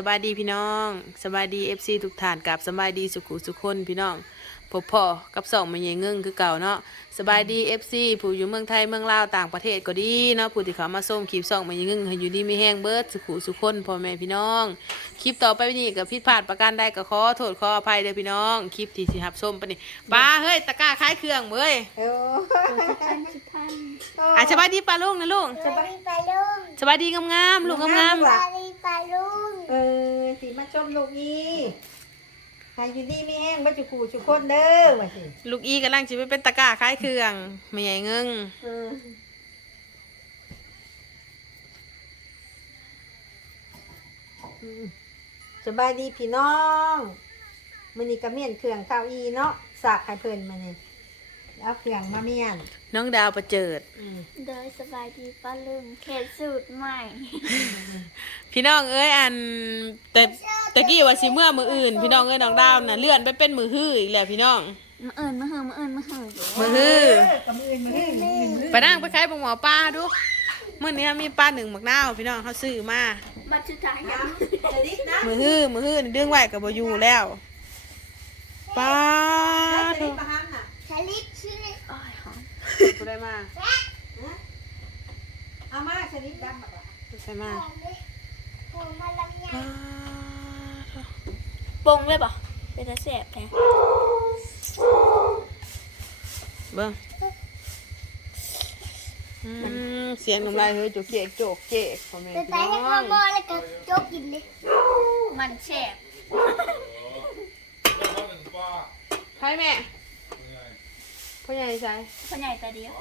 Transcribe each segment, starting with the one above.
สบายดีพี่น้องสบายดีเอฟซีทุกท่านกับสบายดีสุขุสุขคนพี่น้อง พบพ่อกับสองมันยังเงิ่งคือเก่าเนาะสบายดีเอฟซีผู้อยู่เมืองไทยเมืองลาวต่างประเทศก็ดีเนาะผู้ที่เขามาส้มคลิปสองมันยังเงิ่งให้อยู่ดีไม่แห้งเบิดสุขุสุขคนพ่อแม่พี่น้องคลิปต่อไปนี่กับผิดพลาดประการใดก็ขอโทษขออภัยเด้อพี่น้องคลิปที่สิหับส้มไปนี่ป้าเฮ้ยตะกร้าคล้ายเครื่องเว้ยโอ้พันสิพันอะสบายดีป้าลุงนะลุงสบายปลาลุงสบายดีงามๆลูกงามสบายปลาลุงเออสีมาชมลูกอี ใครอยู่ดีไม่แห้งบ่จุกูจุกคนเด้อว่าสิๆลูกอีกำลังจะไปเป็นตะกร้าคล้ายเครื่องไม่ใหญ่เงิ่งเอออืมสบายดีพี่น้องมื้อนี้ก็เมียนเครื่องข้าวอีเนาะสากให้เพิ่นมานี่เอาเครื่องมาเมียน น้องดาวประเจิดอืมโดยสบายดีปลาลุงเขตสูตรใหม่ พี่น้องเอ้ยอันแต่ แต่กี้ว่าสิเมื่อมืออื่น พี่น้องเอ้ยน้องดาวน่ะเลื่อนไปเป็นมือฮื้ออีกแล้วพี่น้อง มาเอิญมาเหิมมาเอิญมาเหิมมือฮื้อเออกับมืออื่นมืออื่นมืออื่นไปนั่งไปขายปลาหมอปลาดูมื้อนี้มีปลาหนึ่งหมักนาวพี่น้องเขาซื้อมามาชุดท้ายเอายังจะดินะมือฮื้อมือฮื้อนี่ดึงไว้กับบ่อยู่แล้วปลาจะโถดิมาห้ามน่ะชาลิปชื่ออ้อยหอมบ่ได้มาเอามาชนิดดำแบบว่าใช่มาปูมาลำไยปลาโถ ปงเลยป่ะเป็นตาแสบแท้เบิ่งอืมเสียงน้ำลายเฮ้ยโจกเจ๊กโจกเจ๊กพ่อแม่เป็นพี่ไปให้น้พ่อองโมแล้วก็จกกินเลยมันแสบใครแม่พ่อใหญ่ใส่พ่อใหญ่ตาเดียว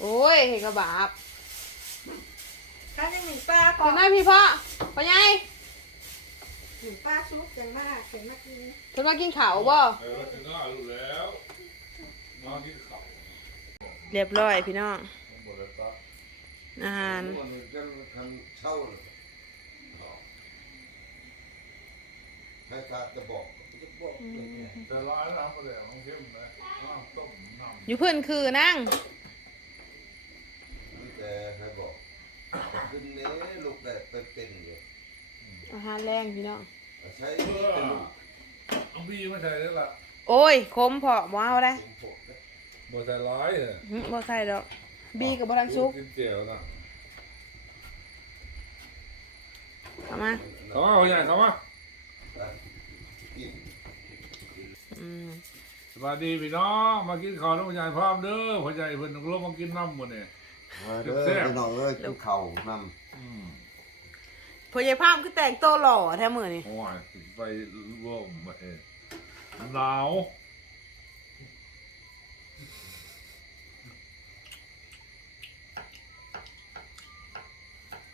โอ้ยเห็นกระบาบข้าจะหนึ่งป้าขอคุณแม่พี่พ่อพ่อใหญ่ หนึ่งป้าชุบยังมากเห็นมากินคุณมากินข้าวบ่เออถึงก็รู้แล้วมากินข้าวเรียบร้อยพี่น้องหมดแล้วก็อาหารมันจะทำเช่าเลยให้ตาจะบอกจะบอกเลยเนี่ยแต่ร้านน้ำก็เลยต้องเข้มนะน้ำต้มน้ำอยู่เพื่อนคือนั่งนี่แต่ให้บอกขึ้นเนี้ลูกแต่เป็นเป็นเลย อาหารแรงพี่น้องใช้เอนี่อเป็นลูกต้องบีไม่ใช่แล้วล่ะโอ้ยคมพอบ่เอาได้ผมผมนะบ่ใช่ร้ายเลยหึบ่ใส่ดอก บีกับบ่ทันซุกกินเจียวนะเอามาเขาว่าเขาใหญ่เขาว่ากินอืมสวัสดีพี่น้องมากินข้าวน้ำใหญ่พร้อมเด้อพ่อใหญ่เพิ่นลงมากินน้ำหมดเนี่ยมาเด้อพี่น้องเอ้ยกินเข่าวนอืม พ่อใหญ่พามคือแต่งโตวหล่อแท้มื้อนี่โอ้ยไปร่วมมาเองหนาว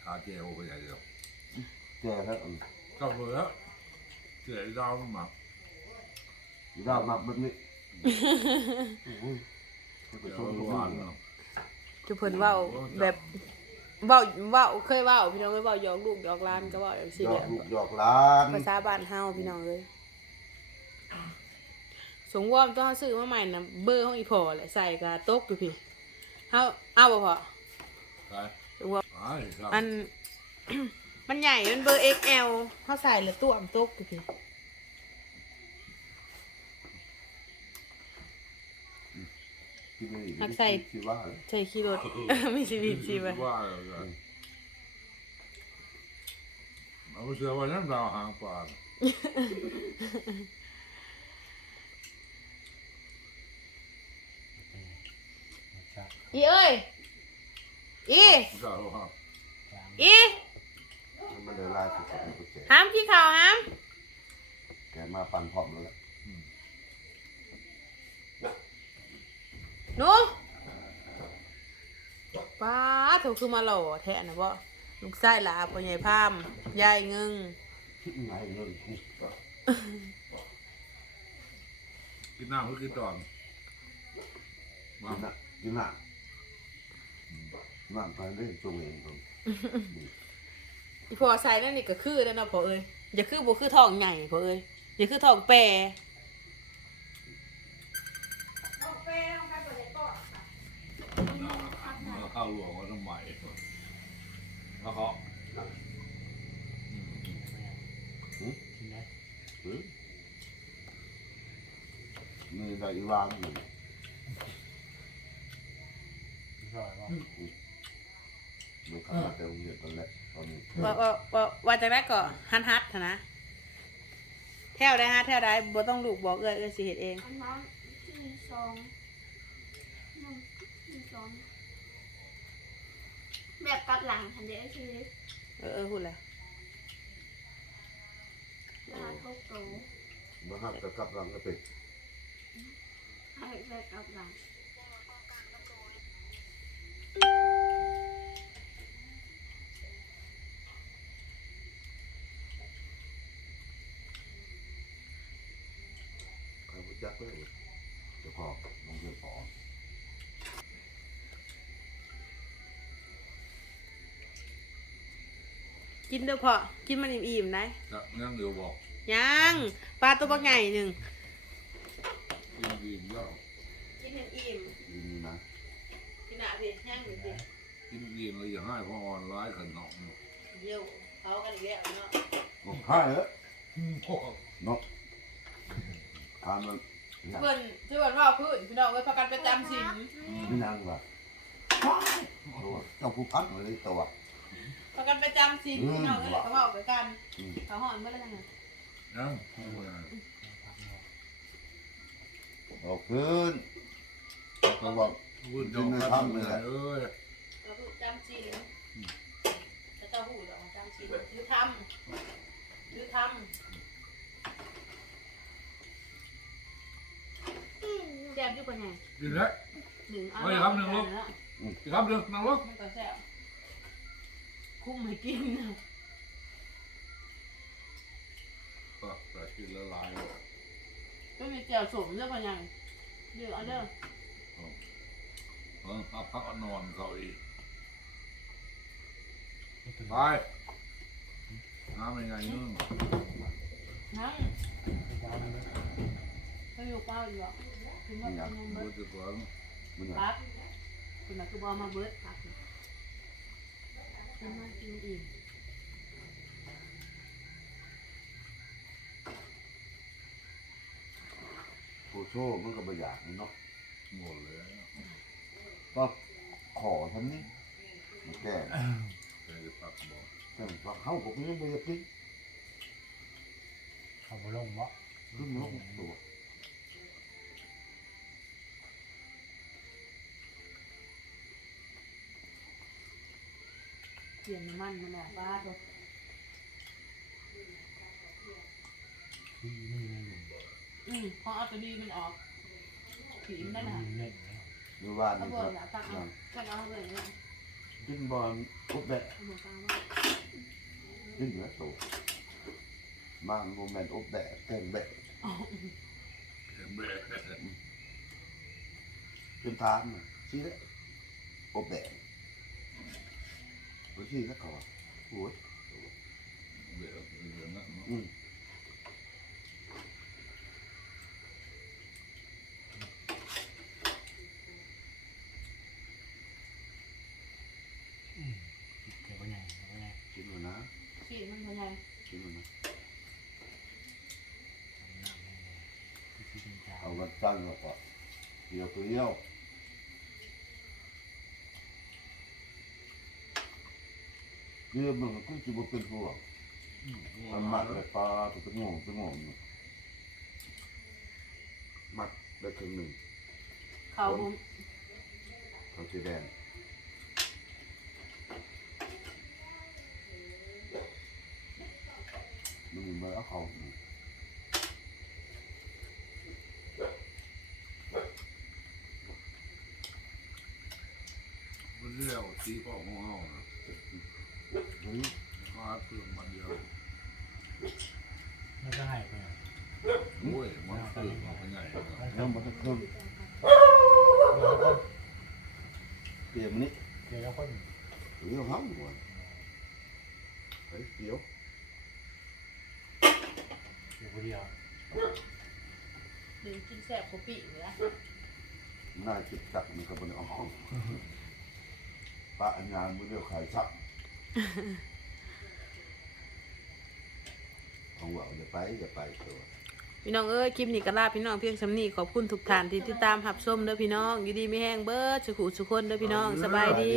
ขาเจียวพ่อใหญ่เดียวำแก่แล้วอืมก็เหลือเสียดาวมาดาวมาแบบนี้อุ้ยไปเดี๋ยวชมรู้ลูกว่านี่เนาะจุเพิ่นเว้าแบบ เว้าเว้าเคยเว้าพี่น้องเคยเว้าหยอกลูกหยอกหลานก็เว้าอย่างซี่หยแหอกละลูกหยอกหลานภาษาบ้านเฮาพี่น้องเอ้ยสงวอมต้องเฮาซื้อมาใหม่น่ะเบอร์ของอีพ่อแหละใส่ก็ตกอยู่พี่เฮาเอาบ่พ่อไปสงวอมไปครับอัน มันใหญ่มันเบอร์ XL เขาใส่แล้วตัวมันตกอยู่พี่ นไม่ดีหักใส่คิดว่าเลยใส่ขี้รถ มีชีวิตชีวะว่าเลยเอาไปเสือไว้น้ำดาวหางปลาอีเอ้ยอีเจ้าครับอีมันเลยลายสุดๆมันก็เจ็บหามขี้ข่าวหามแกมาปั่นพร้อมแล้วแหละ หนูป้าถูกคือมาหล่อแท้นะบ่ลูกไส้หลาพ่อใหญ่พามยายเงึงไงเงินกินน้ำหรือกินตอนมากินน่ะกินน่ะนั่นไปเรื่อยจงเองผมอีพ่อใส่นั่นนี่ก็คือแล้วเนาะพ่อเอ้ยอย่าคือบ่คือท้องใหญ่พ่อเอ้ยอย่าคือท้องแปราวหลวงว่าทำไมแล้วเขาหรือมีได้อีวางอยู่ใช่ป่ะมันขับมาแต่โรงเรียนตอนแรกตอนนี้ว่าว่าว่าว่าจากนั้นก็ฮันฮัดเถอะนะแถวได้ฮะแถวได้บ่ต้องลูกบอกเอ้ยเอ้ยสิเฮ็ดเองอันนั้นที่สองหนึ่งที่สอง แบบกลับหลังทันเดียวคือเออเออพูดเลยลาโตโตมาหักกับกลับหลังก็เป็นให้แบบกลับหลัง ใครพูดจักเลยเจ้าของโรงเรียนสอน กินเด้อพอกินมันอิ่มๆนะจะนั่งเดี๋ยวบอกยังปลาตัวบักใหญ่หนึ่งกินดีมแล้วกินให้อิ่มยินดีนะกินหนาพี่ย่างอยู่พี่กินดีแล้วอย่าให้เพราะออนไลน์ขนมเยี่ยวเขากันอีกแล้วเนาะโอ้ข้าเหรอเนาะทานมันเนี่ยเพิ่นชื่อเพิ่นว่าพื้นพี่น้องเอ้ยพากันไปจำศีล ไม่นั่งว่ะตัวเจ้าผู้พันเลยตัว พากันไปจำศีลพี่น้องเอ้ยเขาบอกไปกันอืมเขาหอนเมื่อไรไงยังออกขึ้นเขาบอกพูดยอมรับเลยเอ้ยเราถูกจำศีลแล้วเจ้าหูดอกจำศีลหรือทำหรือทำแซ่บอยู่ปะไงกินแล้วหนึ่งเอาเอาอย่าทำหนึ่งลูกแล้วกินครับเดี๋ยวนั่งลงมันก็แซ่บ คุ้มให้กินนะก็แต่กินละลายก็มีแจ่วสมเด้อปะยังเดี๋ยวเอาเด้อเออพักพักนอนเขาอีกไปน้ำยังไงนึ่งนั่งเขาอยู่เป้าอยู่อะคือมันมันเบิรู้ดจักว่ามันเนี่ยพักคุณน่ะคือบอมาเบิดพักนะ กินมากินอิ่มผู้โชคมันก็ไม่อยากเนาะหมดเลยก็ขอทำนี้มาแก้แค่จะพักบอกแต่ว่าเขาผมยังไม่ได้กินเขาบ่ลงบ่ขึ้นลงตัว เปลี่ยนน้ำมันมันออกบ้าตัวที่นี่ไม่ลงอืมพอเอาตัวดีมันออกผีมันได้ไหมเล่นนะหรือว่าเอานี่เบคอรับร์ละตั้งเอาตั้งเอาเลยเนี่ยกินบอลทุบแบะเอาเบอร์ตั้งว่ากินเหนือตัวมาโมเมนต์อบแบะแกงแบะเห็นไหมเป็นทานน่ะชี้แล้วอบแบะ รู้ชี้แล้วเขาอะโอ้ยเดี๋ยวเดี๋ยวนั้นอืมเกี่ยวกับไงเกี่ เดียวตัวเดียวเรื่องมันก็จะมาเป็นพวกมันมัดเลยปลาตัวเป็นงงเป็นงงอยู่มัดได้ครึ่งหนึ่งเขาบุมเขาสีแดงมันมีเบอร์เอาเขาอยู่มันเรียวตีพ่อของเฮานะ เฮ้ย มาเพื่อนมันเดียว ไม่ก็ให้ไป โอ้ยมันเพื่อนมันเป็นไง เนาะแล้วมันจะเพิ่มเปลี่ยนมันนี่เกี่ยวกับคนหรือเราห้ามหัวเฮ้ยเดี๋ยวอยู่คนเดียวหนึ่งกินแซ่บกว่าปีเหลือน่าจิตจักมันก็เป็นเอาห้องป้าอัญญามือเดียวขายชักของว่าจะไปจะไปตัว พี่น้องเอ้ยคลิปนี้ก็ลาพี่น้องเพียงสำนีขอบคุณทุกท่านที่ติดตามหับชมเด้อพี่น้องอยู่ดีไม่แห้งเบิดสุขุสุคนเด้อพี่น้องสบายดี